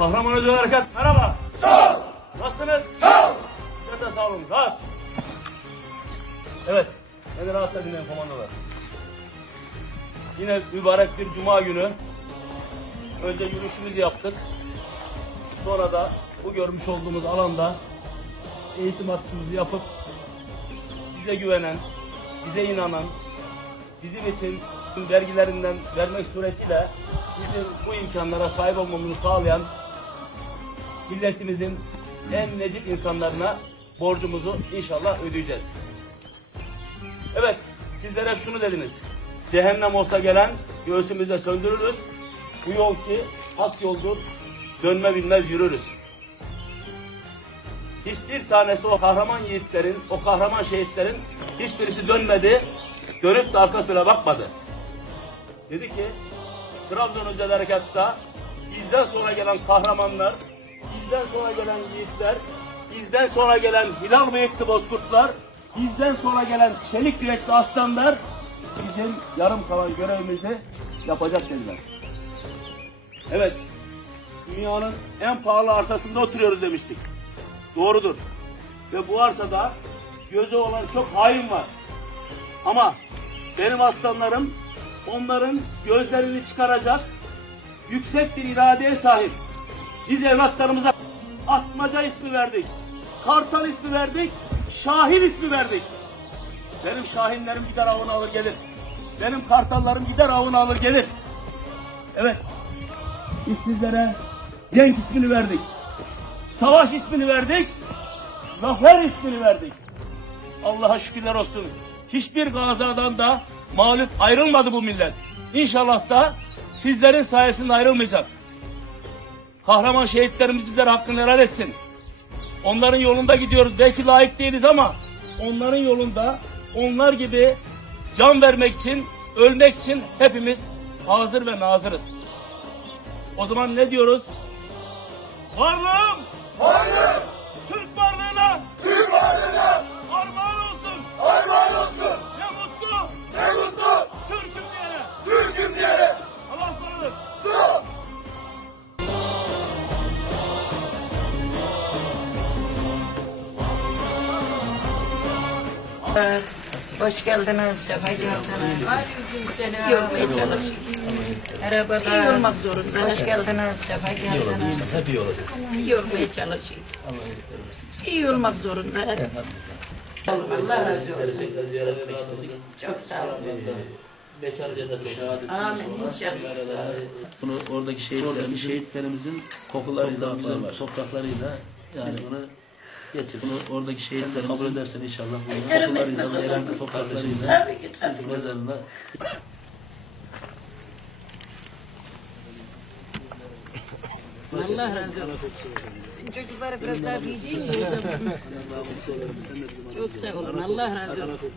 Kahraman Özel Harekat merhaba. Sağ ol. Nasılsınız? Sağ ol. De sağ olun. Rahat. Evet. Beni rahatla dinleyin komandolar. Yine mübarek bir cuma günü. Önce yürüyüşümüzü yaptık. Sonra da bu görmüş olduğumuz alanda eğitim atışımızı yapıp bize güvenen, bize inanan, bizim için vergilerinden vermek suretiyle bizim bu imkanlara sahip olmamızı sağlayan milletimizin en necip insanlarına borcumuzu inşallah ödeyeceğiz. Evet, sizler hep şunu dediniz. Cehennem olsa gelen göğsümüzde söndürürüz. Bu yol ki hak yoldur. Dönme bilmez yürürüz. Hiçbir tanesi o kahraman yiğitlerin, o kahraman şehitlerin hiçbirisi dönmedi. Dönüp de arkasına bakmadı. Dedi ki Trabzon Özel Harekat'ta bizden sonra gelen kahramanlar, bizden sonra gelen yiğitler, bizden sonra gelen hilal bıyıklı bozkurtlar, bizden sonra gelen çelik yürekli aslanlar bizim yarım kalan görevimizi yapacak dediler. Evet, dünyanın en pahalı arsasında oturuyoruz demiştik. Doğrudur. Ve bu arsada gözü olan çok hain var. Ama benim aslanlarım onların gözlerini çıkaracak yüksek bir iradeye sahip. Biz evlatlarımıza Atmaca ismi verdik. Kartal ismi verdik. Şahin ismi verdik. Benim şahinlerim gider avını alır gelir. Benim kartallarım gider avını alır gelir. Evet. Biz sizlere Cenk ismini verdik. Savaş ismini verdik. Zafer ismini verdik. Allah'a şükürler olsun. Hiçbir gazadan da mağlup ayrılmadı bu millet. İnşallah da sizlerin sayesinde ayrılmayacak. Kahraman şehitlerimiz bizlere hakkını helal etsin. Onların yolunda gidiyoruz. Belki layık değiliz ama onların yolunda onlar gibi can vermek için, ölmek için hepimiz hazır ve nazırız. O zaman ne diyoruz? Varlığım Varlık Hoş geldiniz, sefa geldiniz. Görmeye çalışın. Merhabalar. İyi olmak zorunda. Hoş geldiniz, sefa geldiniz. Hep iyi olacak. İyi olmaya çalışın. İyi olmak zorunda. Allah razı olsun. Çok sağ olun. Bekar cennet olsun. Amin inşallah. Bunu oradaki şehitlerimiz, şehitlerimizin kokularıyla, güzel topraklarıyla yani bunu getir. Bunu oradaki şehitleri kabul edersen inşallah bunu Ederim, kokularıyla, etmez değerli olur. topraklarıyla Tabii ki tabii. mezarına Allah razı olsun. Çocuklara biraz daha büyüdün mü? Çok sağ olun. Allah razı olsun.